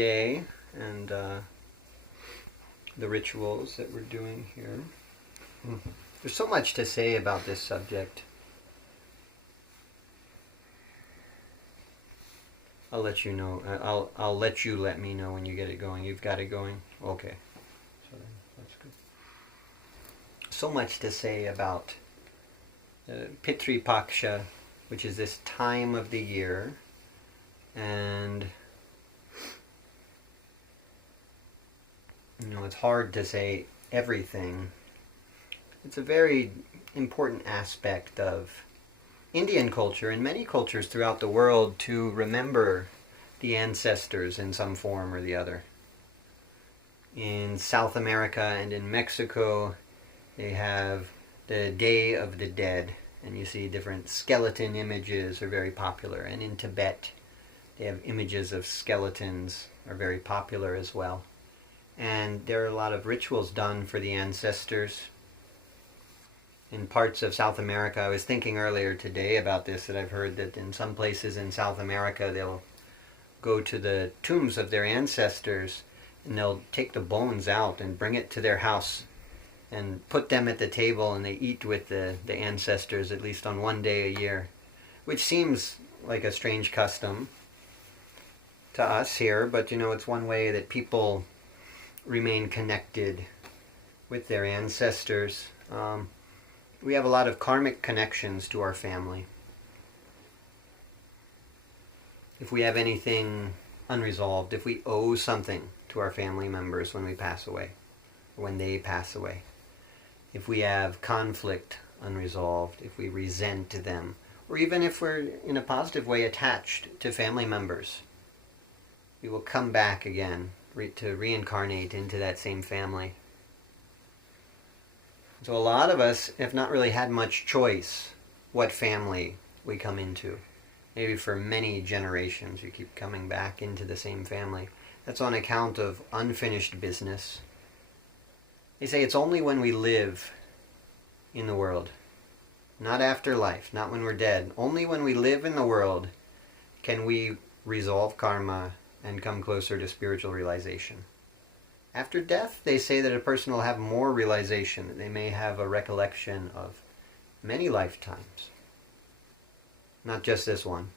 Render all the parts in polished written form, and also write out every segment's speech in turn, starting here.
day and the rituals that we're doing here. There's so much to say about this subject. I'll let you know. I'll let you let me know when you get it going. You've got it going? Okay. So then, that's good. So much to say about Pitri Paksha, which is this time of the year. And it's hard to say everything. It's a very important aspect of Indian culture and many cultures throughout the world to remember the ancestors in some form or the other. In South America and in Mexico, they have the Day of the Dead, and you see different skeleton images are very popular. And in Tibet, they have images of skeletons are very popular as well. And there are a lot of rituals done for the ancestors. In parts of South America, I was thinking earlier today about this, that I've heard that in some places in South America they'll go to the tombs of their ancestors and they'll take the bones out and bring it to their house and put them at the table, and they eat with the ancestors at least on one day a year, which seems like a strange custom to us here, but it's one way that people remain connected with their ancestors. We have a lot of karmic connections to our family. If we have anything unresolved, if we owe something to our family members when we pass away, or when they pass away, if we have conflict unresolved, if we resent them, or even if we're in a positive way attached to family members, we will come back again to reincarnate into that same family. So a lot of us have not really had much choice what family we come into. Maybe for many generations you keep coming back into the same family. That's on account of unfinished business. They say it's only when we live in the world, not after life, not when we're dead. Only when we live in the world can we resolve karma and come closer to spiritual realization. After death, they say that a person will have more realization, that they may have a recollection of many lifetimes, not just this one.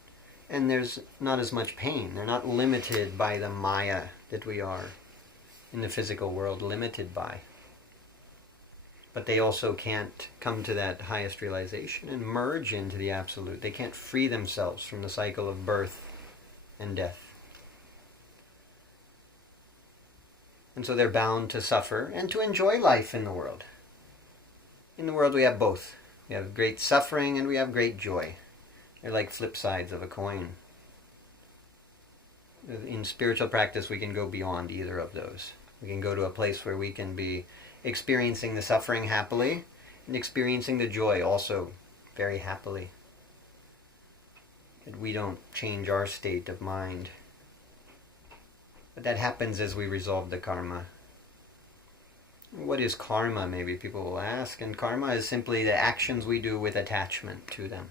And there's not as much pain. They're not limited by the maya that we are in the physical world limited by. But they also can't come to that highest realization and merge into the absolute. They can't free themselves from the cycle of birth and death. And so they're bound to suffer and to enjoy life in the world. In the world we have both. We have great suffering and we have great joy. They're like flip sides of a coin. In spiritual practice we can go beyond either of those. We can go to a place where we can be experiencing the suffering happily and experiencing the joy also very happily. That we don't change our state of mind. But that happens as we resolve the karma. What is karma, maybe people will ask? And karma is simply the actions we do with attachment to them.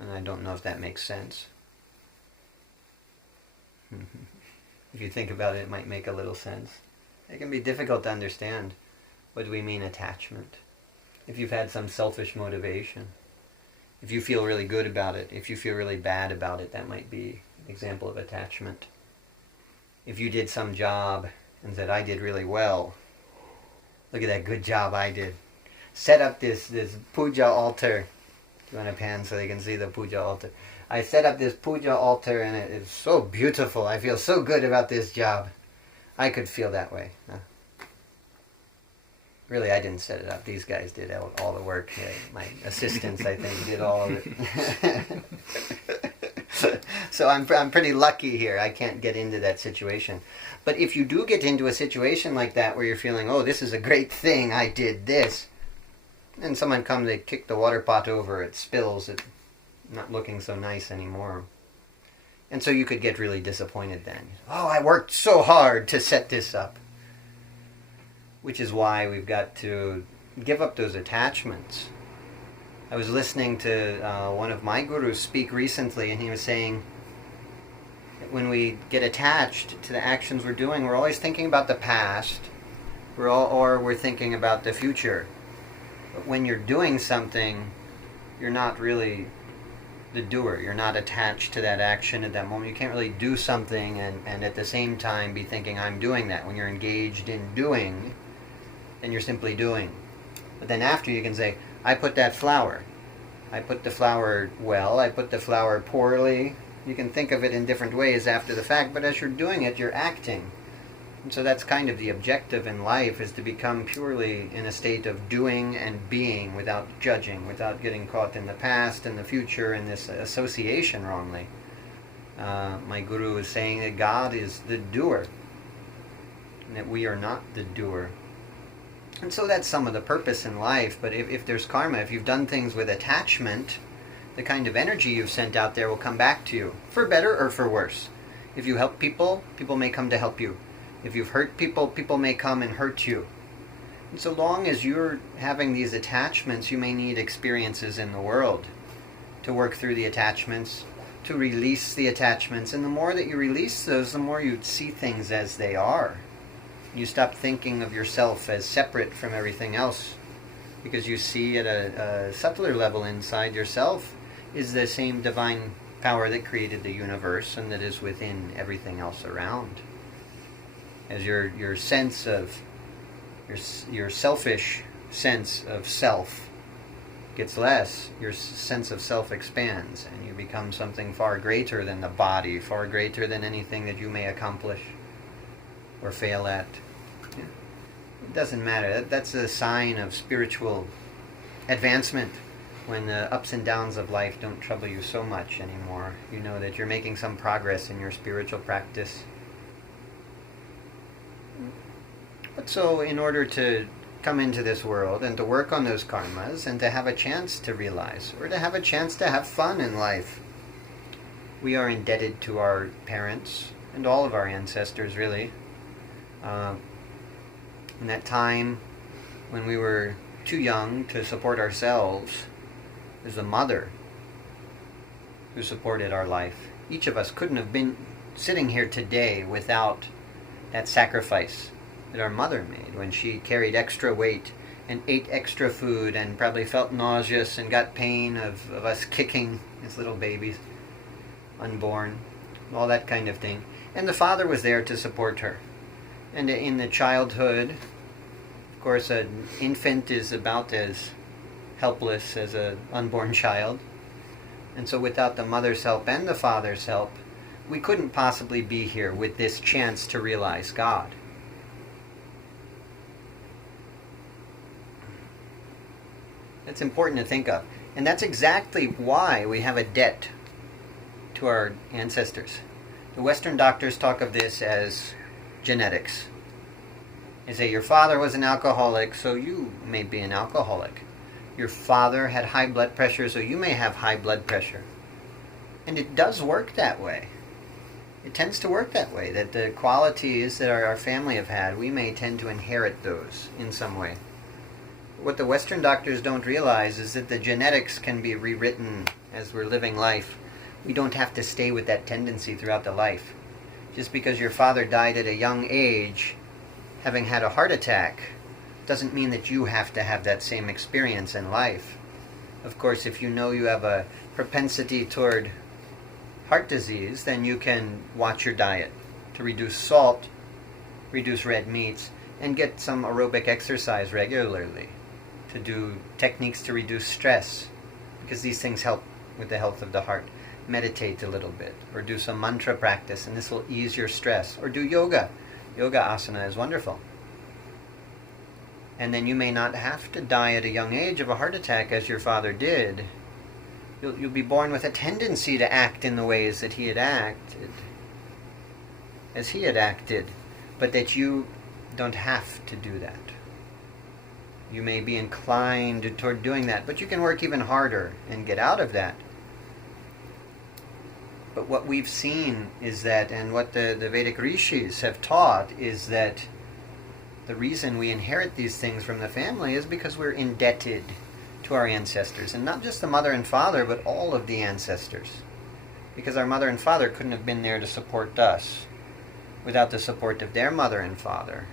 And I don't know if that makes sense. If you think about it, it might make a little sense. It can be difficult to understand. What do we mean attachment? If you've had some selfish motivation, if you feel really good about it, if you feel really bad about it, that might be an example of attachment. If you did some job and said, I did really well, look at that good job I did. Set up this puja altar. Do you want to pan so they can see the puja altar? I set up this puja altar and it is so beautiful. I feel so good about this job. I could feel that way. Really, I didn't set it up. These guys did all the work. My assistants, I think, did all of it. So I'm pretty lucky here. I can't get into that situation. But if you do get into a situation like that where you're feeling, oh, this is a great thing, I did this, and someone comes, they kick the water pot over, it spills, it's not looking so nice anymore. And so you could get really disappointed then. Oh, I worked so hard to set this up. Which is why we've got to give up those attachments I was listening to one of my gurus speak recently, and he was saying that when we get attached to the actions we're doing, we're always thinking about the past, or we're thinking about the future. But when you're doing something, you're not really the doer. You're not attached to that action at that moment. You can't really do something and at the same time be thinking, I'm doing that. When you're engaged in doing, then you're simply doing. But then after you can say, I put that flower. I put the flower well. I put the flower poorly. You can think of it in different ways after the fact, but as you're doing it, you're acting. And so that's kind of the objective in life, is to become purely in a state of doing and being without judging, without getting caught in the past and the future in this association wrongly. My guru is saying that God is the doer, and that we are not the doer. And so that's some of the purpose in life. But if there's karma, if you've done things with attachment, the kind of energy you've sent out there will come back to you, for better or for worse. If you help people, people may come to help you. If you've hurt people, people may come and hurt you. And so long as you're having these attachments, you may need experiences in the world to work through the attachments, to release the attachments. And the more that you release those, the more you see things as they are. You stop thinking of yourself as separate from everything else, because you see at a subtler level inside yourself is the same divine power that created the universe and that is within everything else around. As your sense of your selfish sense of self gets less, your sense of self expands, and you become something far greater than the body, far greater than anything that you may accomplish or fail at. Yeah. It doesn't matter. That's a sign of spiritual advancement. When the ups and downs of life don't trouble you so much anymore, you know that you're making some progress in your spiritual practice. But so in order to come into this world and to work on those karmas and to have a chance to realize, or to have a chance to have fun in life, we are indebted to our parents and all of our ancestors, really. In that time when we were too young to support ourselves, there's a mother who supported our life. Each of us couldn't have been sitting here today without that sacrifice that our mother made when she carried extra weight and ate extra food and probably felt nauseous and got pain of us kicking as little babies, unborn, all that kind of thing. And the father was there to support her. And in the childhood, of course, an infant is about as helpless as an unborn child. And so without the mother's help and the father's help, we couldn't possibly be here with this chance to realize God. That's important to think of. And that's exactly why we have a debt to our ancestors. The Western doctors talk of this as genetics. They say your father was an alcoholic, so you may be an alcoholic. Your father had high blood pressure, so you may have high blood pressure. And it does work that way. It tends to work that way, that the qualities that our family have had, we may tend to inherit those in some way. What the Western doctors don't realize is that the genetics can be rewritten as we're living life. We don't have to stay with that tendency throughout the life. Just because your father died at a young age, having had a heart attack, doesn't mean that you have to have that same experience in life. Of course, if you know you have a propensity toward heart disease, then you can watch your diet to reduce salt, reduce red meats, and get some aerobic exercise regularly, to do techniques to reduce stress, because these things help with the health of the heart. Meditate a little bit, or do some mantra practice, and this will ease your stress. Or do yoga. Yoga asana is wonderful. And then you may not have to die at a young age of a heart attack as your father did. You'll be born with a tendency to act in the ways that he had acted, as he had acted, but that you don't have to do that. You may be inclined toward doing that, but you can work even harder and get out of that. But what we've seen is that, and what the Vedic rishis have taught, is that the reason we inherit these things from the family is because we're indebted to our ancestors, and not just the mother and father, but all of the ancestors, because our mother and father couldn't have been there to support us without the support of their mother and father,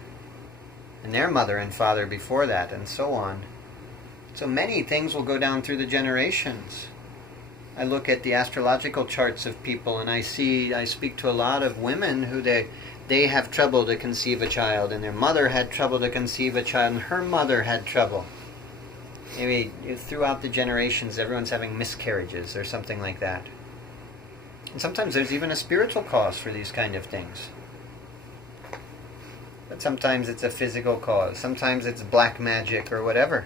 and their mother and father before that, and so on. So many things will go down through the generations. I look at the astrological charts of people, and I speak to a lot of women who they have trouble to conceive a child, and their mother had trouble to conceive a child, and her mother had trouble. Maybe throughout the generations, everyone's having miscarriages or something like that. And sometimes there's even a spiritual cause for these kind of things. But sometimes it's a physical cause. Sometimes it's black magic or whatever.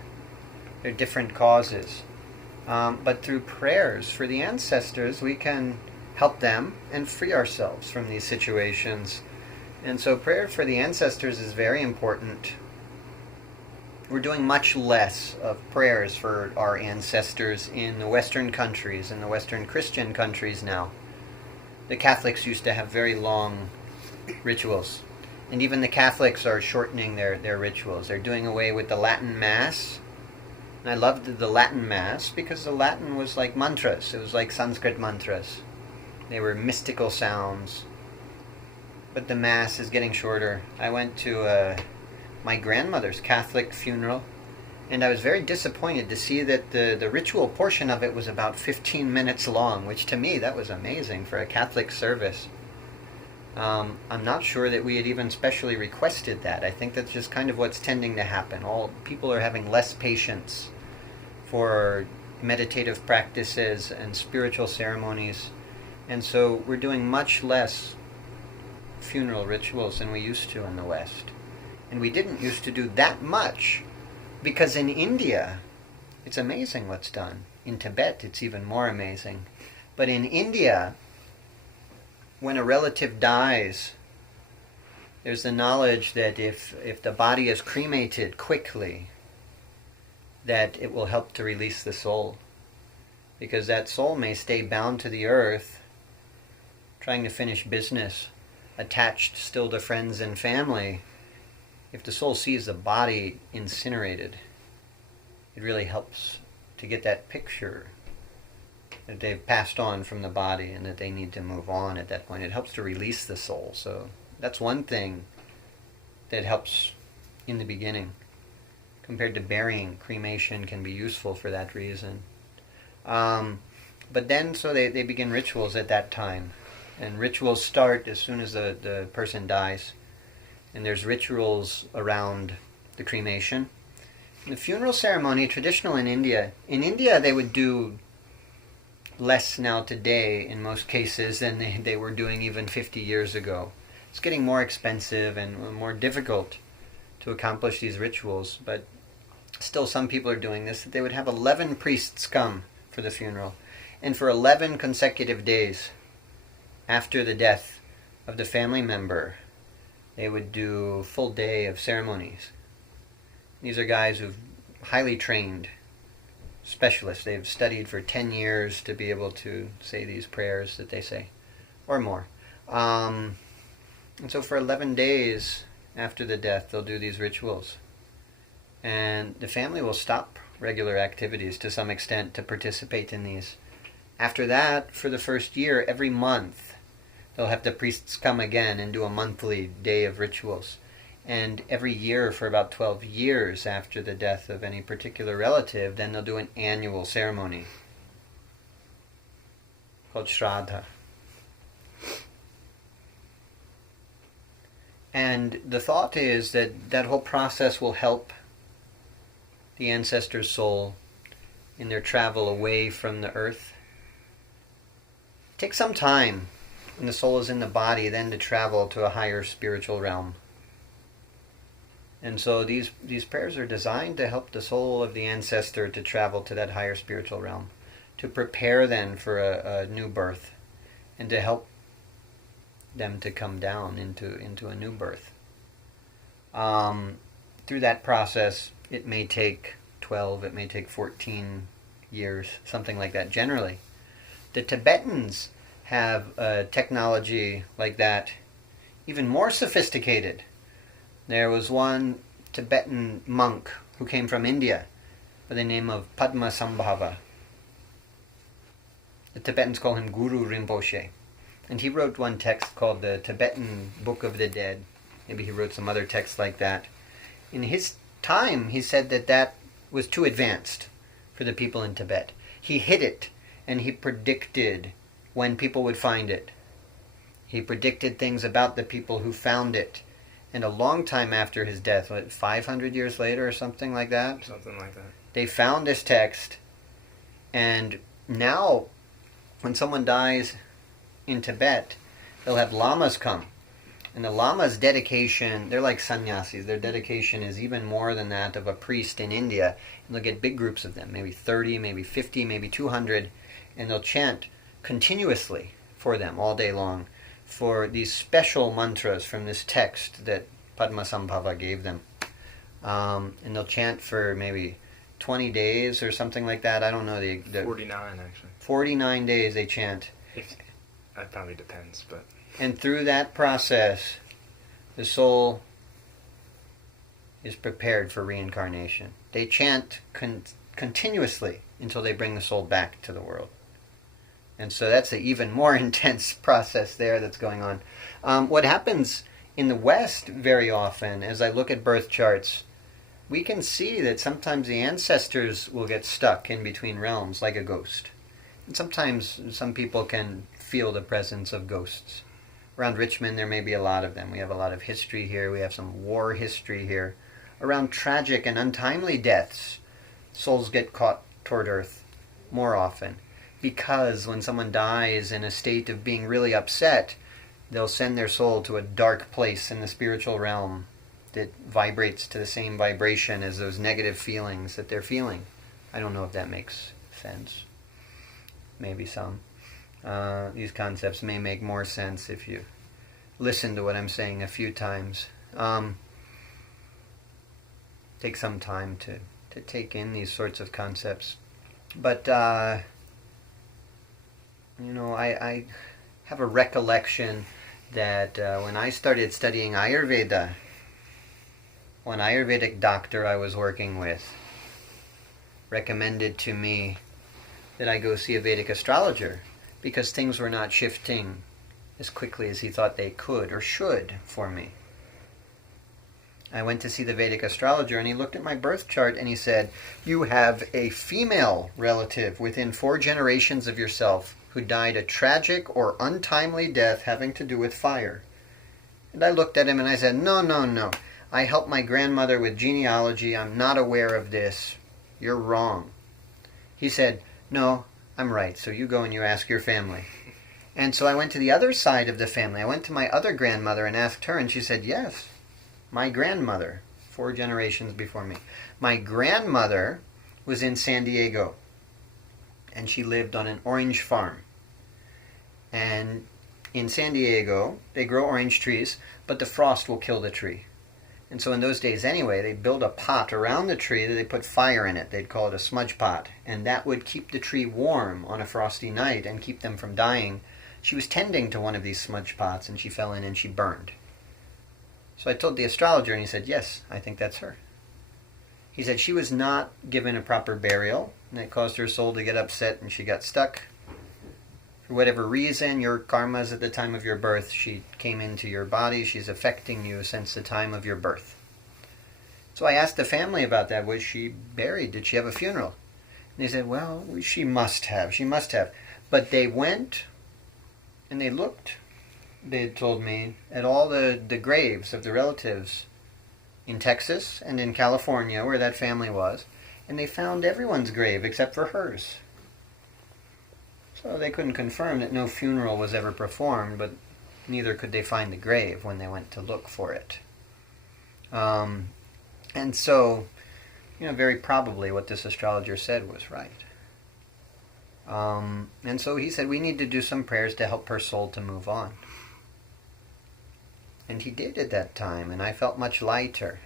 There are different causes. But through prayers for the ancestors, we can help them and free ourselves from these situations. And so prayer for the ancestors is very important. We're doing much less of prayers for our ancestors in the Western countries, in the Western Christian countries now. The Catholics used to have very long rituals. And even the Catholics are shortening their rituals. They're doing away with the Latin Mass. And I loved the Latin Mass because the Latin was like mantras. It was like Sanskrit mantras. They were mystical sounds. But the Mass is getting shorter. I went to my grandmother's Catholic funeral, and I was very disappointed to see that the ritual portion of it was about 15 minutes long, which to me, that was amazing for a Catholic service. I'm not sure that we had even specially requested that. I think that's just kind of what's tending to happen. All people are having less patience for meditative practices and spiritual ceremonies, and so we're doing much less funeral rituals than we used to in the West. And we didn't used to do that much, because in India, it's amazing what's done. In Tibet, it's even more amazing. But in India, when a relative dies, there's the knowledge that if the body is cremated quickly, that it will help to release the soul. Because that soul may stay bound to the earth, trying to finish business, attached still to friends and family. If the soul sees the body incinerated, it really helps to get that picture that they've passed on from the body and that they need to move on at that point. It helps to release the soul. So that's one thing that helps in the beginning. Compared to burying, cremation can be useful for that reason. But then, so they begin rituals at that time. And rituals start as soon as the person dies. And there's rituals around the cremation. The funeral ceremony, traditional in India, they would do less now today in most cases than they were doing even 50 years ago. It's getting more expensive and more difficult to accomplish these rituals, but still some people are doing this. They would have 11 priests come for the funeral, and for 11 consecutive days after the death of the family member, they would do a full day of ceremonies. These are guys who've highly trained specialists. They've studied for 10 years to be able to say these prayers that they say, or more. And so for 11 days after the death, they'll do these rituals. And the family will stop regular activities to some extent to participate in these. After that, for the first year, every month, they'll have the priests come again and do a monthly day of rituals. And every year for about 12 years after the death of any particular relative, then they'll do an annual ceremony called Shraddha. And the thought is that that whole process will help the ancestor's soul in their travel away from the earth. It takes some time when the soul is in the body then to travel to a higher spiritual realm. And so these prayers are designed to help the soul of the ancestor to travel to that higher spiritual realm, to prepare then for a new birth, and to help them to come down into a new birth. Through that process, it may take 12, it may take 14 years, something like that generally. The Tibetans have a technology like that, even more sophisticated. There was one Tibetan monk who came from India, by the name of Padmasambhava. The Tibetans call him Guru Rinpoche. And he wrote one text called the Tibetan Book of the Dead. Maybe he wrote some other texts like that. In his time, he said that that was too advanced for the people in Tibet. He hid it, and he predicted when people would find it. He predicted things about the people who found it. And a long time after his death, 500 years later or something like that? Something like that. They found this text, and now when someone dies in Tibet, they'll have lamas come. And the lama's dedication, they're like sannyasis. Their dedication is even more than that of a priest in India. And they'll get big groups of them, maybe 30, maybe 50, maybe 200, and they'll chant continuously for them all day long for these special mantras from this text that Padmasambhava gave them. And they'll chant for maybe 20 days or something like that. I don't know. The 49, actually. 49 days they chant. That probably depends, but... And through that process, the soul is prepared for reincarnation. They chant continuously until they bring the soul back to the world. And so that's an even more intense process there that's going on. What happens in the West very often, as I look at birth charts, we can see that sometimes the ancestors will get stuck in between realms like a ghost. And sometimes some people can feel the presence of ghosts. Around Richmond, there may be a lot of them. We have a lot of history here. We have some war history here. Around tragic and untimely deaths, souls get caught toward Earth more often. Because when someone dies in a state of being really upset, they'll send their soul to a dark place in the spiritual realm that vibrates to the same vibration as those negative feelings that they're feeling. I don't know if that makes sense. Maybe some. These concepts may make more sense if you listen to what I'm saying a few times. Take some time to take in these sorts of concepts. But, I have a recollection that when I started studying Ayurveda, one Ayurvedic doctor I was working with recommended to me that I go see a Vedic astrologer because things were not shifting as quickly as he thought they could or should for me. I went to see the Vedic astrologer and he looked at my birth chart and he said, "You have a female relative within 4 generations of yourself who died a tragic or untimely death having to do with fire." And I looked at him and I said, No. I helped my grandmother with genealogy. I'm not aware of this. You're wrong. He said, "No, I'm right. So you go and you ask your family." And so I went to the other side of the family. I went to my other grandmother and asked her, and she said, "Yes, my grandmother, 4 generations before me. My grandmother was in San Diego, and she lived on an orange farm. And in San Diego, they grow orange trees, but the frost will kill the tree. And so in those days anyway, they'd build a pot around the tree that they put fire in it. They'd call it a smudge pot. And that would keep the tree warm on a frosty night and keep them from dying. She was tending to one of these smudge pots, and she fell in and she burned. So I told the astrologer, and he said, "Yes, I think that's her." He said she was not given a proper burial, and it caused her soul to get upset, and she got stuck. For whatever reason, your karmas at the time of your birth, she came into your body. She's affecting you since the time of your birth. So I asked the family about that. Was she buried? Did she have a funeral? And they said, "Well, she must have. She must have." But they went and they looked, they had told me, at all the graves of the relatives in Texas and in California where that family was, and they found everyone's grave except for hers. So they couldn't confirm that no funeral was ever performed, but neither could they find the grave when they went to look for it. And so, very probably what this astrologer said was right. And so he said, we need to do some prayers to help her soul to move on. And he did at that time, and I felt much lighter.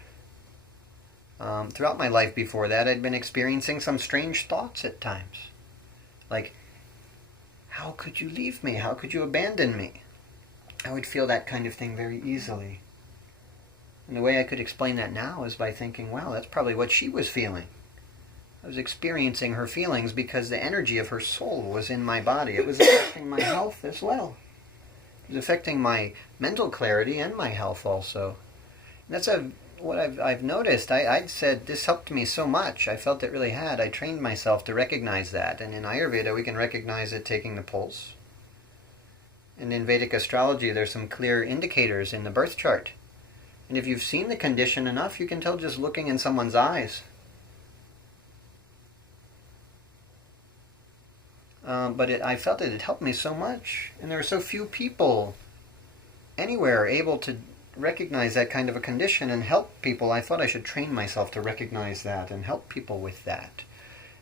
Throughout my life before that, I'd been experiencing some strange thoughts at times. Like, how could you leave me? How could you abandon me? I would feel that kind of thing very easily. And the way I could explain that now is by thinking, wow, that's probably what she was feeling. I was experiencing her feelings because the energy of her soul was in my body. It was affecting my health as well. It was affecting my mental clarity and my health also. And that's what I've noticed. I said this helped me so much. I felt it really had. I trained myself to recognize that. And in Ayurveda, we can recognize it taking the pulse. And in Vedic astrology, there's some clear indicators in the birth chart. And if you've seen the condition enough, you can tell just looking in someone's eyes. But I felt it helped me so much. And there are so few people anywhere able to recognize that kind of a condition and help people. I thought I should train myself to recognize that and help people with that.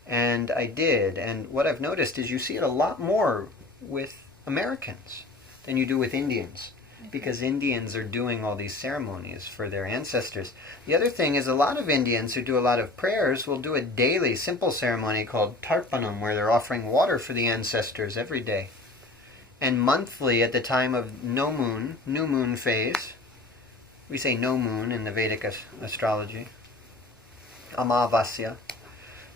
And I did. And what I've noticed is you see it a lot more with Americans than you do with Indians, because Indians are doing all these ceremonies for their ancestors. The other thing is a lot of Indians who do a lot of prayers will do a daily simple ceremony called Tarpanam, where they're offering water for the ancestors every day. And monthly, at the time of no moon, new moon phase, we say no moon in the Vedic astrology, Amavasya.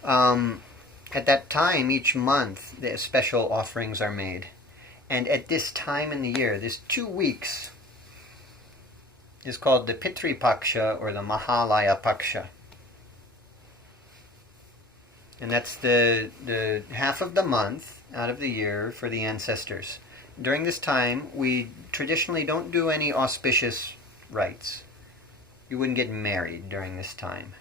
At that time, each month, the special offerings are made. And at this time in the year, this 2 weeks, is called the Pitri Paksha or the Mahalaya Paksha. And that's the half of the month out of the year for the ancestors. During this time, we traditionally don't do any auspicious rites. You wouldn't get married during this time.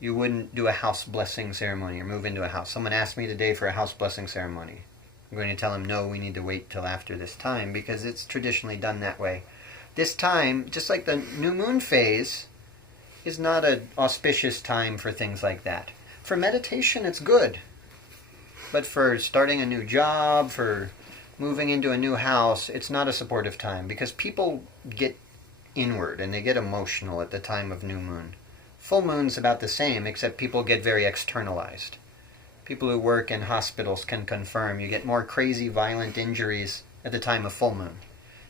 You wouldn't do a house blessing ceremony or move into a house. Someone asked me today for a house blessing ceremony. I'm going to tell them, no, we need to wait till after this time because it's traditionally done that way. This time, just like the new moon phase, is not an auspicious time for things like that. For meditation, it's good. But for starting a new job, for moving into a new house, it's not a supportive time because people get inward and they get emotional at the time of new moon. Full moon's about the same, except people get very externalized. People who work in hospitals can confirm you get more crazy, violent injuries at the time of full moon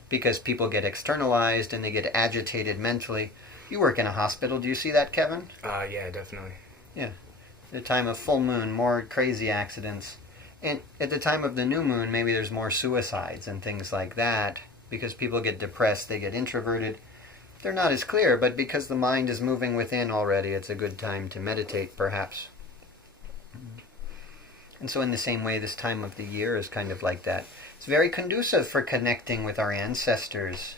because people get externalized and they get agitated mentally. You work in a hospital. Do you see that, Kevin? Yeah, definitely. Yeah. At the time of full moon, more crazy accidents. And at the time of the new moon, maybe there's more suicides and things like that because people get depressed, they get introverted. They're not as clear, but because the mind is moving within already, it's a good time to meditate, perhaps. And so in the same way, this time of the year is kind of like that. It's very conducive for connecting with our ancestors.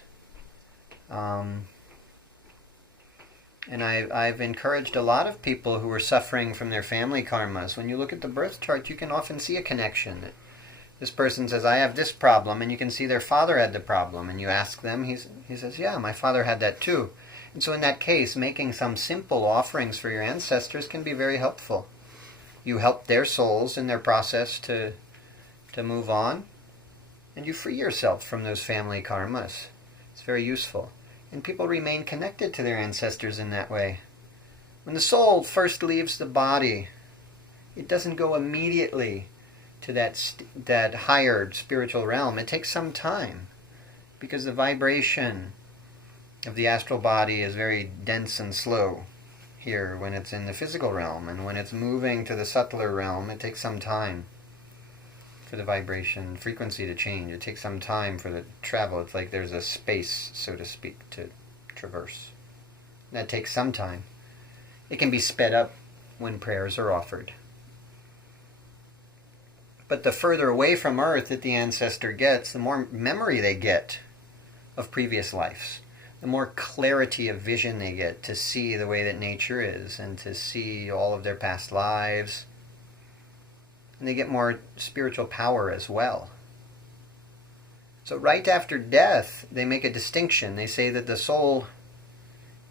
And I've encouraged a lot of people who are suffering from their family karmas. When you look at the birth chart, you can often see a connection. This person says, I have this problem, and you can see their father had the problem. And you ask them, he says, yeah, my father had that too. And so in that case, making some simple offerings for your ancestors can be very helpful. You help their souls in their process to move on, and you free yourself from those family karmas. It's very useful. And people remain connected to their ancestors in that way. When the soul first leaves the body, it doesn't go immediately to that higher spiritual realm. It takes some time because the vibration of the astral body is very dense and slow here when it's in the physical realm, and when it's moving to the subtler realm, it takes some time for the vibration frequency to change. It takes some time for the travel. It's like there's a space, so to speak, to traverse. That takes some time. It can be sped up when prayers are offered. But the further away from Earth that the ancestor gets, the more memory they get of previous lives. The more clarity of vision they get to see the way that nature is and to see all of their past lives. And they get more spiritual power as well. So right after death, they make a distinction. They say that the soul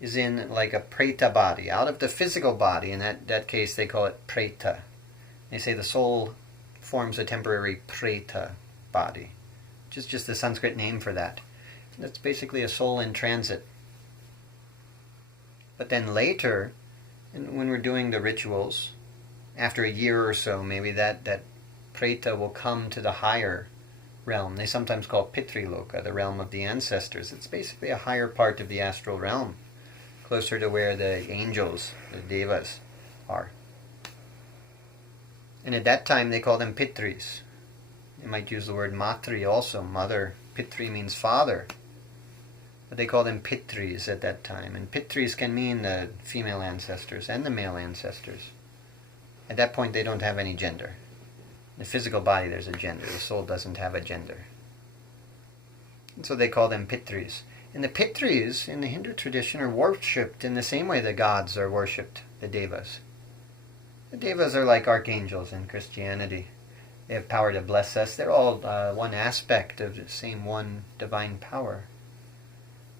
is in like a preta body, out of the physical body. In that case, they call it preta. They say the soul forms a temporary preta body, which is just the Sanskrit name for that. That's basically a soul in transit. But then later, when we're doing the rituals, after a year or so, maybe that preta will come to the higher realm. They sometimes call Pitri Loka, the realm of the ancestors. It's basically a higher part of the astral realm, closer to where the angels, the devas, are. And at that time they called them Pitris. They might use the word Matri also, mother. Pitri means father. But they called them Pitris at that time. And Pitris can mean the female ancestors and the male ancestors. At that point they don't have any gender. In the physical body there's a gender. The soul doesn't have a gender. And so they call them Pitris. And the Pitris in the Hindu tradition are worshipped in the same way the gods are worshipped, the Devas. The Devas are like archangels in Christianity. They have power to bless us. They're all one aspect of the same one divine power.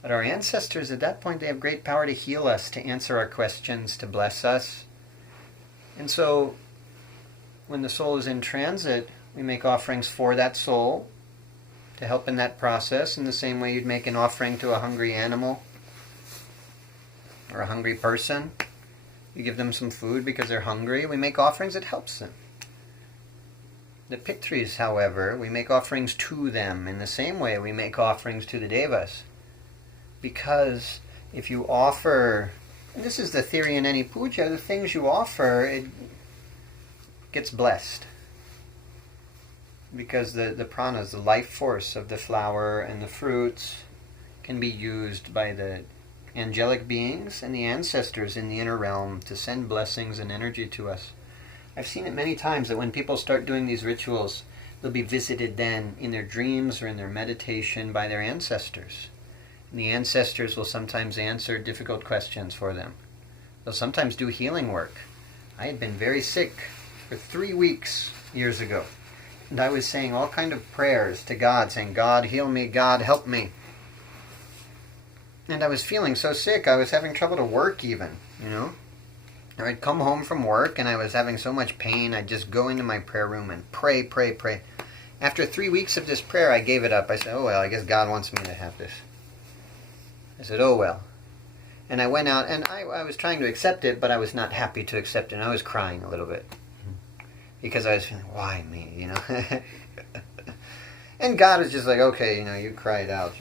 But our ancestors at that point, they have great power to heal us, to answer our questions, to bless us. And so when the soul is in transit, we make offerings for that soul to help in that process, in the same way you'd make an offering to a hungry animal or a hungry person. You give them some food because they're hungry. We make offerings that helps them. The Pitris, however, we make offerings to them in the same way we make offerings to the Devas. Because if you offer, and this is the theory in any puja, the things you offer, it gets blessed. Because the pranas, the life force of the flower and the fruits, can be used by the angelic beings and the ancestors in the inner realm to send blessings and energy to us. I've seen it many times that when people start doing these rituals, they'll be visited then in their dreams or in their meditation by their ancestors. And the ancestors will sometimes answer difficult questions for them. They'll sometimes do healing work. I had been very sick for 3 weeks years ago. And I was saying all kind of prayers to God, saying, God, heal me, God, help me. And I was feeling so sick, I was having trouble to work even, I'd come home from work and I was having so much pain, I'd just go into my prayer room and pray, pray, pray. After 3 weeks of this prayer, I gave it up. I said, oh well, I guess God wants me to have this. I said, oh well. And I went out and I was trying to accept it, but I was not happy to accept it. And I was crying a little bit. Because I was feeling, why me, And God was just like, okay, you cry it out.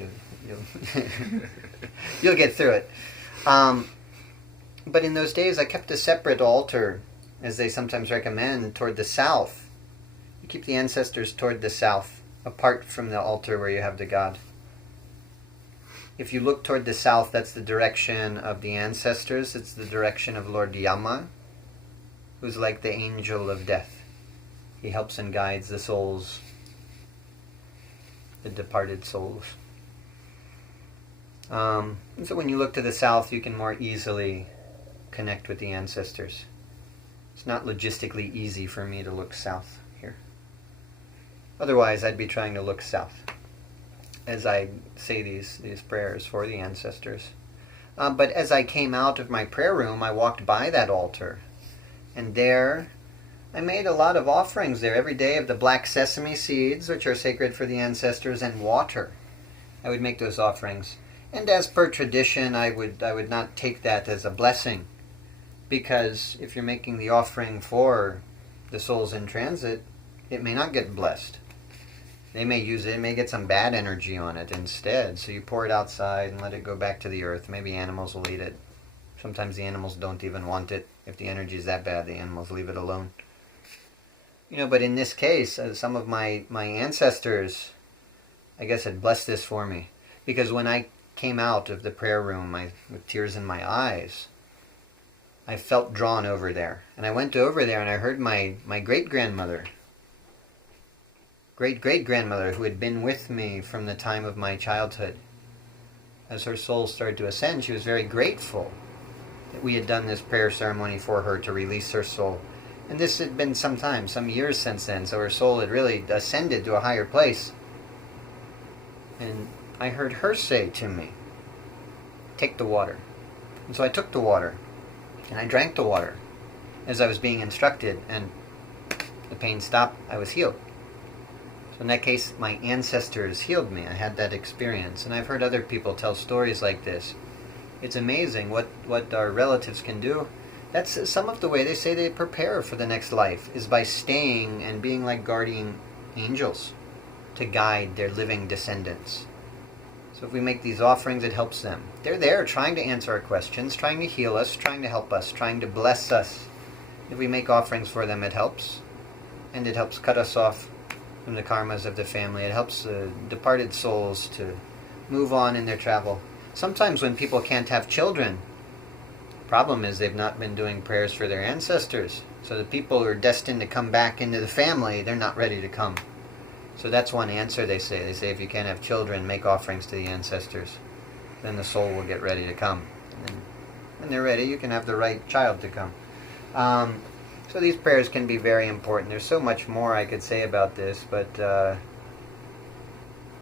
You'll get through it. But in those days, I kept a separate altar, as they sometimes recommend, toward the south. You keep the ancestors toward the south, apart from the altar where you have the god. If you look toward the south, that's the direction of the ancestors. It's the direction of Lord Yama, who's like the angel of death. He helps and guides the souls, the departed souls. And so when you look to the south, you can more easily connect with the ancestors. It's not logistically easy for me to look south here. Otherwise, I'd be trying to look south as I say these prayers for the ancestors. But as I came out of my prayer room, I walked by that altar. And there, I made a lot of offerings there every day of the black sesame seeds, which are sacred for the ancestors, and water. I would make those offerings. And as per tradition, I would not take that as a blessing. Because if you're making the offering for the souls in transit, it may not get blessed. They may use it, may get some bad energy on it instead. So you pour it outside and let it go back to the earth. Maybe animals will eat it. Sometimes the animals don't even want it. If the energy is that bad, the animals leave it alone. But in this case, some of my ancestors, I guess, had blessed this for me. Because when I came out of the prayer room with tears in my eyes, I felt drawn over there. And I went over there and I heard my great-grandmother, great-great-grandmother, who had been with me from the time of my childhood. As her soul started to ascend, she was very grateful that we had done this prayer ceremony for her to release her soul. And this had been some time, some years since then, so her soul had really ascended to a higher place. And I heard her say to me, take the water. And so I took the water, and I drank the water as I was being instructed, and the pain stopped. I was healed. So in that case, my ancestors healed me. I had that experience. And I've heard other people tell stories like this. It's amazing what our relatives can do. That's some of the way they say they prepare for the next life, is by staying and being like guardian angels to guide their living descendants. So if we make these offerings, it helps them. They're there trying to answer our questions, trying to heal us, trying to help us, trying to bless us. If we make offerings for them, it helps. and it helps cut us off from the karmas of the family. It helps departed souls to move on in their travel. Sometimes when people can't have children, the problem is they've not been doing prayers for their ancestors. So the people who are destined to come back into the family, they're not ready to come. So that's one answer they say. They say if you can't have children, make offerings to the ancestors. Then the soul will get ready to come. And when they're ready, you can have the right child to come. So these prayers can be very important. There's so much more I could say about this, but